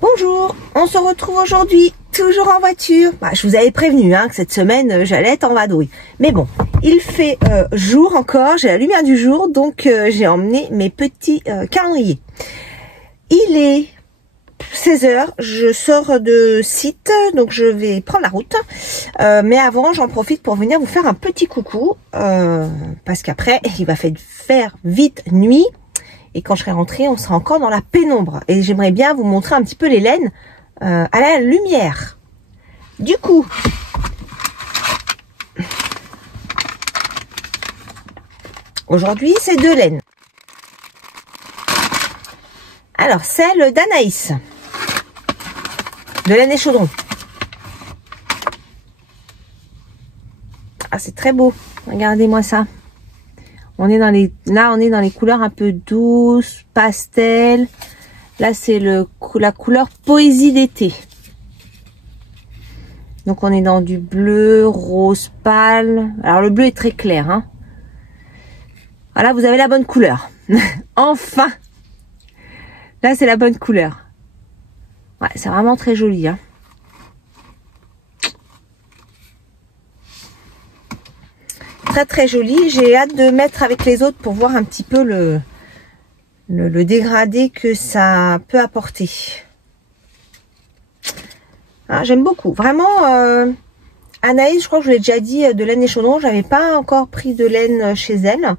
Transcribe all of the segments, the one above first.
Bonjour, on se retrouve aujourd'hui, toujours en voiture. Bah, je vous avais prévenu que cette semaine, j'allais être en vadrouille. Mais bon, il fait jour encore, j'ai la lumière du jour, donc j'ai emmené mes petits calendriers. Il est 16 h, je sors de site, donc je vais prendre la route. Mais avant, j'en profite pour venir vous faire un petit coucou, parce qu'après, il va faire vite nuit. Et quand je serai rentrée, on sera encore dans la pénombre. Et j'aimerais bien vous montrer un petit peu les laines à la lumière. Du coup, aujourd'hui, c'est 2 laines. Alors, celle d'Anaïs, de laine et chaudron. Ah, c'est très beau. Regardez-moi ça. On est dans les couleurs un peu douces, pastel. Là, c'est la couleur poésie d'été. Donc, on est dans du bleu, rose pâle. Alors, le bleu est très clair. Voilà, vous avez la bonne couleur. Enfin! Là, c'est la bonne couleur. Ouais, c'est vraiment très joli. Très très joli. J'ai hâte de mettre avec les autres pour voir un petit peu le dégradé que ça peut apporter. J'aime beaucoup. Vraiment, Anaïs, je crois que je vous l'ai déjà dit, de laine et chaudron. J'avais pas encore pris de laine chez elle.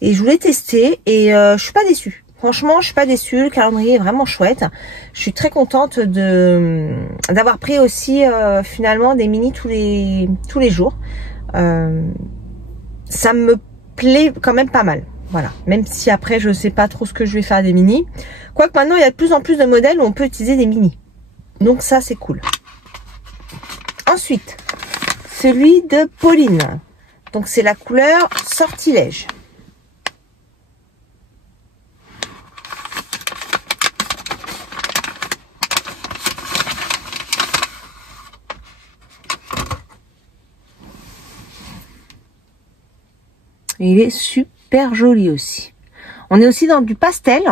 Et je voulais tester et je suis pas déçue. Franchement, je suis pas déçue. Le calendrier est vraiment chouette. Je suis très contente d'avoir pris aussi finalement des mini tous les jours. Ça me plaît quand même pas mal. Voilà. Même si après, je sais pas trop ce que je vais faire des mini. Quoique maintenant, il y a de plus en plus de modèles où on peut utiliser des mini. Donc ça, c'est cool. Ensuite, celui de Pauline. Donc c'est la couleur sortilège. Et il est super joli aussi. On est aussi dans du pastel.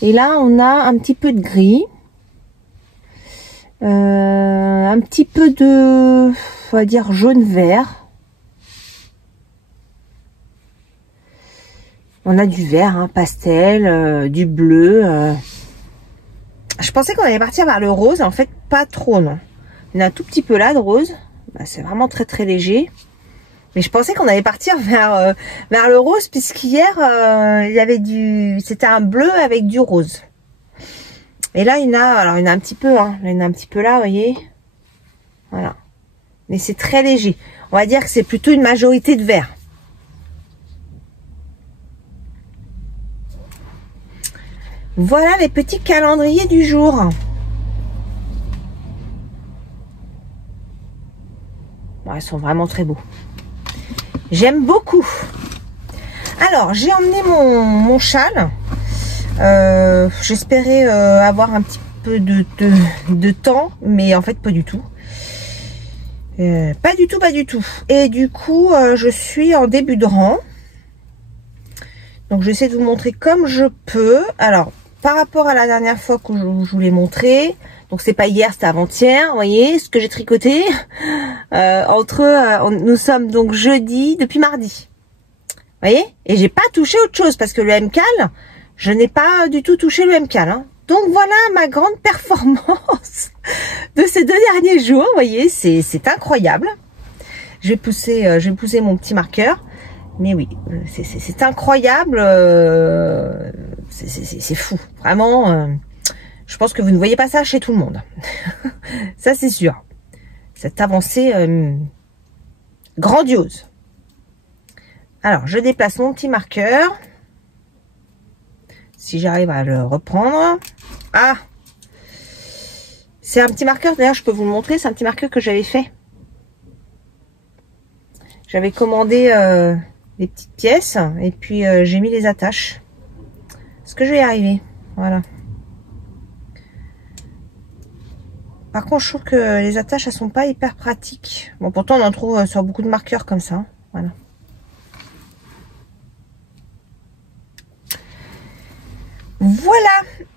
Et là, on a un petit peu de gris. Un petit peu de, on va dire, jaune-vert. On a du vert, pastel, du bleu. Je pensais qu'on allait partir vers le rose. En fait, pas trop, non. Il y en a un tout petit peu là de rose. C'est vraiment très très léger. Mais je pensais qu'on allait partir vers le rose, puisqu'hier, il y avait c'était un bleu avec du rose. Et là, il y en a un petit peu, il y en a un petit peu là, vous voyez. Voilà. Mais c'est très léger. On va dire que c'est plutôt une majorité de vert. Voilà les petits calendriers du jour. Bon, ils sont vraiment très beaux. J'aime beaucoup. Alors, j'ai emmené mon châle. J'espérais avoir un petit peu de temps, mais en fait, pas du tout. Pas du tout, pas du tout. Et du coup, je suis en début de rang. Donc, j'essaie de vous montrer comme je peux. Alors, par rapport à la dernière fois que je vous l'ai montré, donc c'est pas hier, c'était avant-hier, vous voyez, ce que j'ai tricoté. Nous sommes donc jeudi depuis mardi. Vous voyez? Et j'ai pas touché autre chose parce que le MCAL, je n'ai pas du tout touché le MCAL. Donc voilà ma grande performance de ces 2 derniers jours. Vous voyez, c'est incroyable. Je vais pousser mon petit marqueur. Mais oui, c'est incroyable. C'est fou. Vraiment, je pense que vous ne voyez pas ça chez tout le monde. Ça, c'est sûr. Cette avancée grandiose. Alors, je déplace mon petit marqueur. Si j'arrive à le reprendre. Ah! C'est un petit marqueur, d'ailleurs, je peux vous le montrer. C'est un petit marqueur que j'avais fait. J'avais commandé des petites pièces. Et puis, j'ai mis les attaches. Est-ce que je vais y arriver? Voilà. Par contre, je trouve que les attaches, elles sont pas hyper pratiques. Bon, pourtant, on en trouve sur beaucoup de marqueurs comme ça. Voilà. Voilà.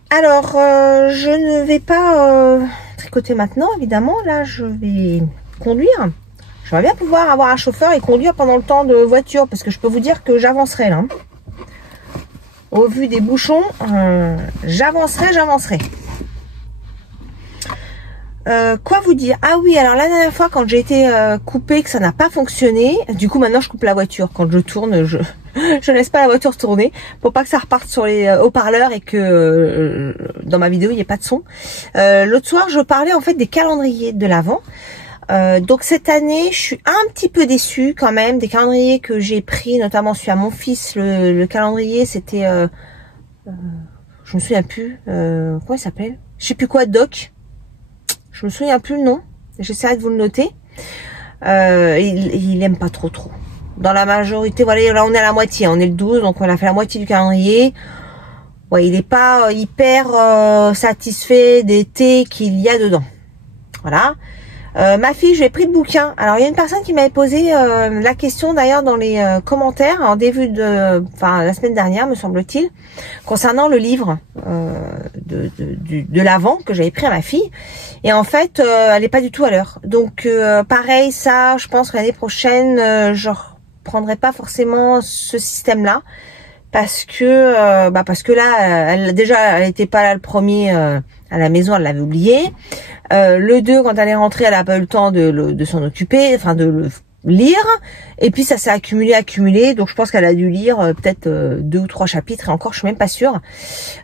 Alors, je ne vais pas tricoter maintenant, évidemment. Là, je vais conduire. J'aimerais bien pouvoir avoir un chauffeur et conduire pendant le temps de voiture, parce que je peux vous dire que j'avancerai là. Au vu des bouchons, j'avancerai. Quoi vous dire? Ah oui, alors la dernière fois quand j'ai été coupée, que ça n'a pas fonctionné, du coup maintenant je coupe la voiture. Quand je tourne, je laisse pas la voiture tourner pour pas que ça reparte sur les haut-parleurs et que dans ma vidéo il n'y ait pas de son. L'autre soir je parlais en fait des calendriers de l'Avent. Donc cette année je suis un petit peu déçue quand même des calendriers que j'ai pris, notamment celui à mon fils. Le calendrier c'était je me souviens plus comment il s'appelle, je sais plus quoi, Doc. Je me souviens plus le nom. J'essaierai de vous le noter. Il aime pas trop. Dans la majorité, voilà, là on est à la moitié. On est le 12, donc on a fait la moitié du calendrier. Ouais, il est pas hyper satisfait des thés qu'il y a dedans. Voilà. Ma fille, je lui ai pris le bouquin. Alors il y a une personne qui m'avait posé la question d'ailleurs dans les commentaires en début la semaine dernière, me semble-t-il, concernant le livre de l'Avent que j'avais pris à ma fille. Et en fait, elle n'est pas du tout à l'heure. Donc pareil, ça, je pense que l'année prochaine, je reprendrai pas forcément ce système-là. Parce que là, elle était pas là le premier à la maison, elle l'avait oublié. Le 2, quand elle est rentrée, elle a pas eu le temps de s'en occuper, enfin de le lire. Et puis ça s'est accumulé. Donc je pense qu'elle a dû lire peut-être 2 ou 3 chapitres. Et encore, je suis même pas sûre.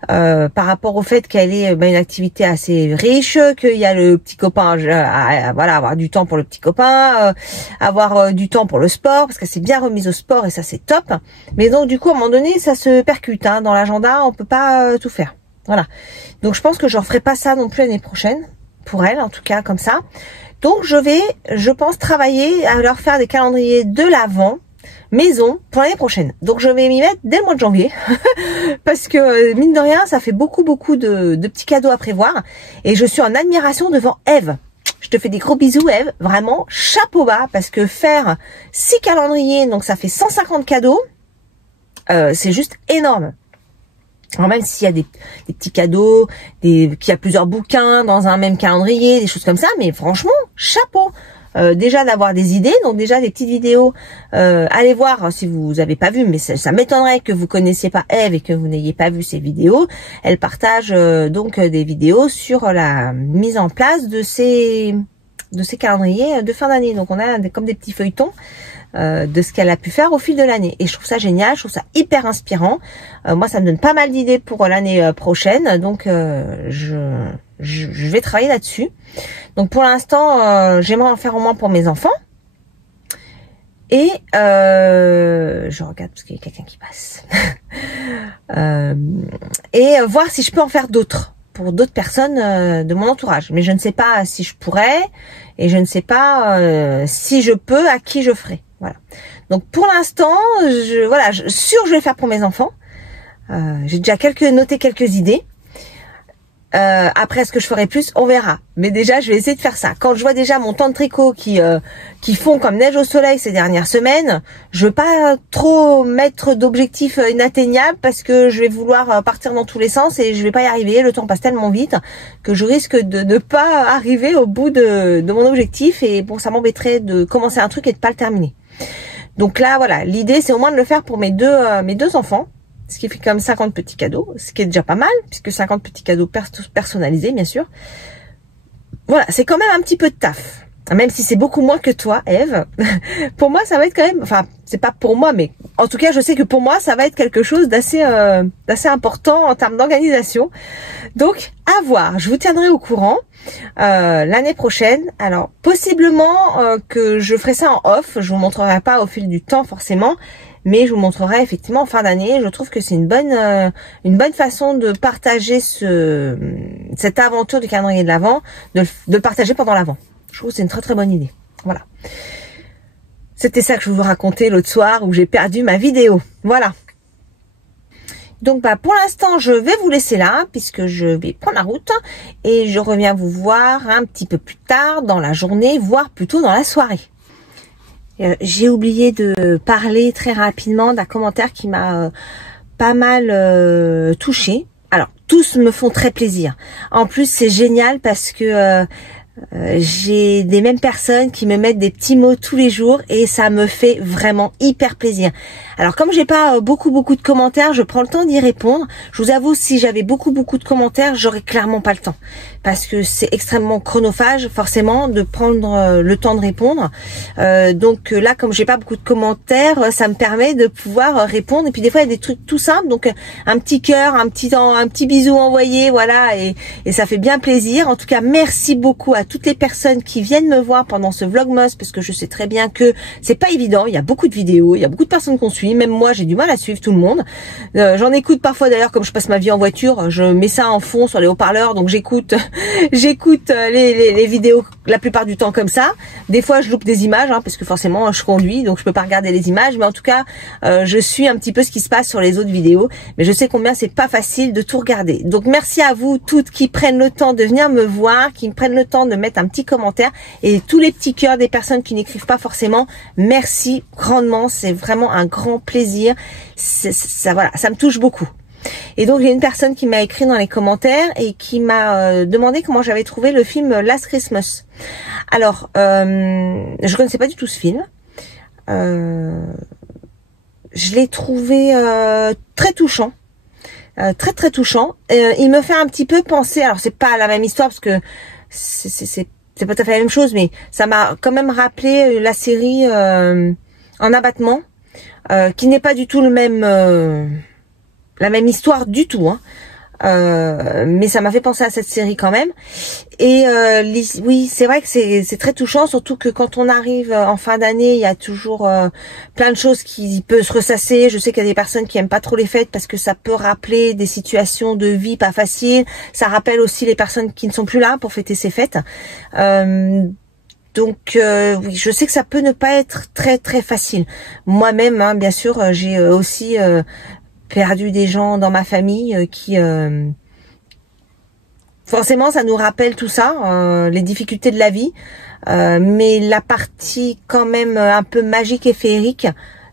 Par rapport au fait qu'elle ait une activité assez riche, qu'il y a le petit copain, voilà, avoir du temps pour le petit copain, avoir du temps pour le sport, parce qu'elle s'est bien remise au sport et ça c'est top. Mais donc du coup, à un moment donné, ça se percute. Hein, dans l'agenda, on peut pas tout faire. Voilà. Donc je pense que je ne referai pas ça non plus l'année prochaine. Pour elle, en tout cas, comme ça. Donc, je pense, travailler à leur faire des calendriers de l'Avent maison pour l'année prochaine. Donc, je vais m'y mettre dès le mois de janvier. Parce que, mine de rien, ça fait beaucoup de petits cadeaux à prévoir. Et je suis en admiration devant Eve. Je te fais des gros bisous, Eve. Vraiment, chapeau bas. Parce que faire 6 calendriers, donc ça fait 150 cadeaux, c'est juste énorme. Alors même s'il y a des petits cadeaux, qu'il y a plusieurs bouquins dans un même calendrier, des choses comme ça, mais franchement, chapeau. Déjà d'avoir des idées, donc déjà des petites vidéos, allez voir si vous n'avez pas vu, mais ça m'étonnerait que vous connaissiez pas Eve et que vous n'ayez pas vu ces vidéos. Elle partage donc des vidéos sur la mise en place de ces calendriers de fin d'année. Donc on a comme des petits feuilletons de ce qu'elle a pu faire au fil de l'année. Et je trouve ça génial, je trouve ça hyper inspirant. Moi, ça me donne pas mal d'idées pour l'année prochaine. Donc, je vais travailler là-dessus. Donc, pour l'instant, j'aimerais en faire au moins pour mes enfants. Et je regarde parce qu'il y a quelqu'un qui passe. Et voir si je peux en faire d'autres pour d'autres personnes de mon entourage. Mais je ne sais pas si je pourrais et je ne sais pas si je peux, à qui je ferai. Voilà. Donc pour l'instant, sûr je vais faire pour mes enfants. J'ai déjà noté quelques idées. Après, ce que je ferai plus, on verra. Mais déjà, je vais essayer de faire ça. Quand je vois déjà mon temps de tricot qui fond comme neige au soleil ces dernières semaines, je veux pas trop mettre d'objectifs inatteignables parce que je vais vouloir partir dans tous les sens et je vais pas y arriver. Le temps passe tellement vite que je risque de ne pas arriver au bout de mon objectif et bon, ça m'embêterait de commencer un truc et de pas le terminer. Donc là, voilà, l'idée c'est au moins de le faire pour mes deux enfants. Ce qui fait comme 50 petits cadeaux, ce qui est déjà pas mal, puisque 50 petits cadeaux personnalisés, bien sûr. Voilà, c'est quand même un petit peu de taf. Même si c'est beaucoup moins que toi, Eve. Pour moi, ça va être quand même... Enfin, c'est pas pour moi, mais en tout cas, je sais que pour moi, ça va être quelque chose d'assez important en termes d'organisation. Donc, à voir. Je vous tiendrai au courant l'année prochaine. Alors, possiblement que je ferai ça en off. Je vous montrerai pas au fil du temps, forcément. Mais je vous montrerai effectivement en fin d'année. Je trouve que c'est une bonne façon de partager cette aventure du calendrier de l'Avent, de le partager pendant l'Avent. Je trouve que c'est une très très bonne idée. Voilà. C'était ça que je vous racontais l'autre soir où j'ai perdu ma vidéo. Voilà. Donc pour l'instant, je vais vous laisser là puisque je vais prendre la route et je reviens vous voir un petit peu plus tard dans la journée, voire plutôt dans la soirée. J'ai oublié de parler très rapidement d'un commentaire qui m'a pas mal touchée. Alors, tous me font très plaisir. En plus, c'est génial parce que j'ai des mêmes personnes qui me mettent des petits mots tous les jours et ça me fait vraiment hyper plaisir. Alors comme j'ai pas beaucoup de commentaires, je prends le temps d'y répondre. Je vous avoue, si j'avais beaucoup de commentaires, j'aurais clairement pas le temps parce que c'est extrêmement chronophage forcément de prendre le temps de répondre. Donc là, comme j'ai pas beaucoup de commentaires, ça me permet de pouvoir répondre. Et puis des fois il y a des trucs tout simples, donc un petit cœur, un petit bisou envoyé, voilà, et ça fait bien plaisir. En tout cas, merci beaucoup à toutes les personnes qui viennent me voir pendant ce vlogmas, parce que je sais très bien que c'est pas évident. Il y a beaucoup de vidéos, il y a beaucoup de personnes qu'on suit. Même moi, j'ai du mal à suivre tout le monde. J'en écoute parfois d'ailleurs, comme je passe ma vie en voiture, je mets ça en fond sur les haut-parleurs, donc j'écoute les vidéos la plupart du temps comme ça. Des fois, je loupe des images, parce que forcément, je conduis, donc je peux pas regarder les images. Mais en tout cas, je suis un petit peu ce qui se passe sur les autres vidéos. Mais je sais combien c'est pas facile de tout regarder. Donc merci à vous toutes qui prennent le temps de venir me voir, qui prennent le temps de mettre un petit commentaire, et tous les petits cœurs des personnes qui n'écrivent pas forcément. Merci grandement, c'est vraiment un grand plaisir. Ça, voilà, ça me touche beaucoup. Et donc j'ai une personne qui m'a écrit dans les commentaires et qui m'a demandé comment j'avais trouvé le film Last Christmas. Alors, je connaissais pas du tout ce film. Je l'ai trouvé très touchant. Très touchant. Il me fait un petit peu penser, alors c'est pas la même histoire parce que c'est pas tout à fait la même chose, mais ça m'a quand même rappelé la série En abattement, qui n'est pas du tout la même histoire du tout, mais ça m'a fait penser à cette série quand même. Et oui, c'est vrai que c'est très touchant, surtout que quand on arrive en fin d'année, il y a toujours plein de choses qui peuvent se ressasser. Je sais qu'il y a des personnes qui aiment pas trop les fêtes parce que ça peut rappeler des situations de vie pas faciles. Ça rappelle aussi les personnes qui ne sont plus là pour fêter ces fêtes. Donc oui, je sais que ça peut ne pas être très facile. Moi-même, bien sûr, j'ai aussi perdu des gens dans ma famille qui forcément ça nous rappelle tout ça, les difficultés de la vie, mais la partie quand même un peu magique et féerique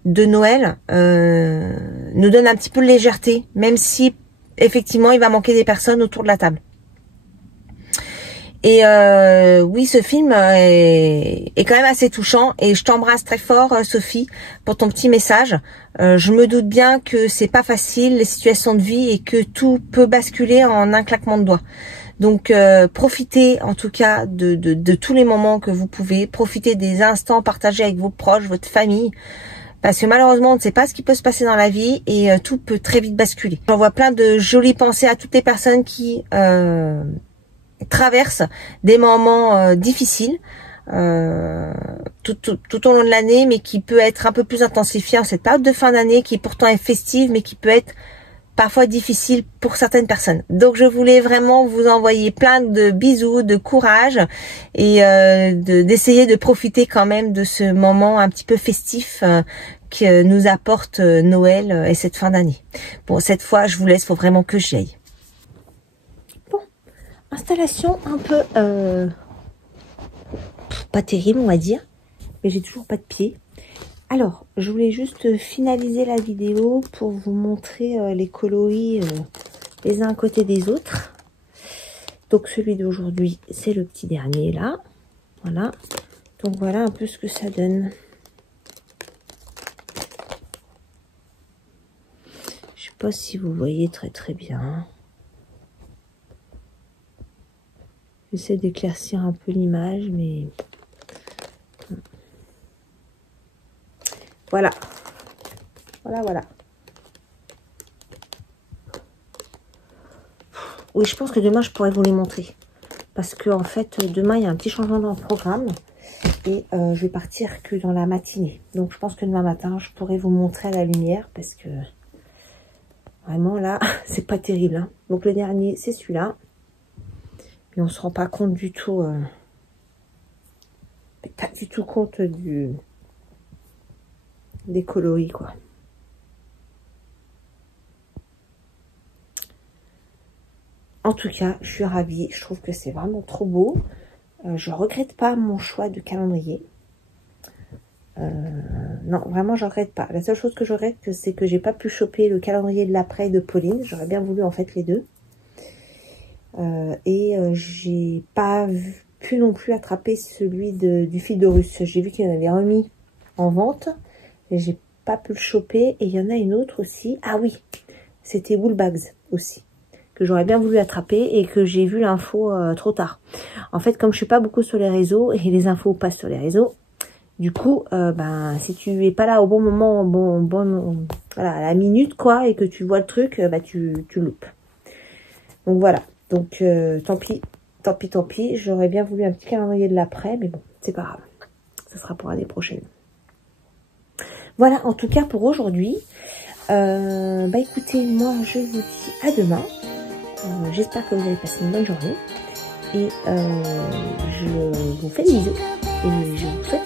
de Noël nous donne un petit peu de légèreté, même si effectivement il va manquer des personnes autour de la table. Et oui, ce film est quand même assez touchant, et je t'embrasse très fort, Sophie, pour ton petit message. Je me doute bien que c'est pas facile les situations de vie et que tout peut basculer en un claquement de doigts. Donc profitez en tout cas de tous les moments que vous pouvez, profitez des instants partagés avec vos proches, votre famille. Parce que malheureusement, on ne sait pas ce qui peut se passer dans la vie et tout peut très vite basculer. J'envoie plein de jolies pensées à toutes les personnes qui traversent des moments difficiles tout au long de l'année, mais qui peut être un peu plus intensifié en cette période de fin d'année, qui pourtant est festive, mais qui peut être parfois difficile pour certaines personnes. Donc je voulais vraiment vous envoyer plein de bisous, de courage, et d'essayer de profiter quand même de ce moment un petit peu festif que nous apporte Noël et cette fin d'année. Bon, cette fois je vous laisse, faut vraiment que j'y aille. Bon, installation un peu pas terrible on va dire, mais j'ai toujours pas de pied. Alors, je voulais juste finaliser la vidéo pour vous montrer les coloris les uns à côté des autres. Donc celui d'aujourd'hui, c'est le petit dernier là. Voilà. Donc voilà un peu ce que ça donne. Je sais pas si vous voyez très bien. J'essaie d'éclaircir un peu l'image, mais... Voilà. Voilà. Oui, je pense que demain, je pourrais vous les montrer. Parce que en fait, demain, il y a un petit changement dans le programme. Et je vais partir que dans la matinée. Donc, je pense que demain matin, je pourrais vous montrer à la lumière. Parce que vraiment, là, c'est pas terrible. Hein. Donc, le dernier, c'est celui-là. Mais on se rend pas compte du tout. Pas du tout compte des coloris, quoi. En tout cas, je suis ravie. Je trouve que c'est vraiment trop beau. Je regrette pas mon choix de calendrier. Non, vraiment, je regrette pas. La seule chose que je regrette, c'est que j'ai pas pu choper le calendrier de l'après de Pauline. J'aurais bien voulu, en fait, les deux. J'ai pas pu non plus attraper celui du fil de russe. J'ai vu qu'il y en avait remis en vente, et j'ai pas pu le choper. Et il y en a une autre aussi. Ah oui, c'était Woolbags aussi, que j'aurais bien voulu attraper et que j'ai vu l'info trop tard. En fait, comme je suis pas beaucoup sur les réseaux et les infos passent sur les réseaux, du coup, ben si tu es pas là au bon moment, voilà, à la minute quoi, et que tu vois le truc, bah tu loupes. Donc voilà. Donc tant pis. J'aurais bien voulu un petit calendrier de l'après, mais bon, c'est pas grave. Ce sera pour l'année prochaine. Voilà, en tout cas pour aujourd'hui. Bah écoutez, moi je vous dis à demain. J'espère que vous avez passé une bonne journée. Et je vous fais des bisous. Et je vous souhaite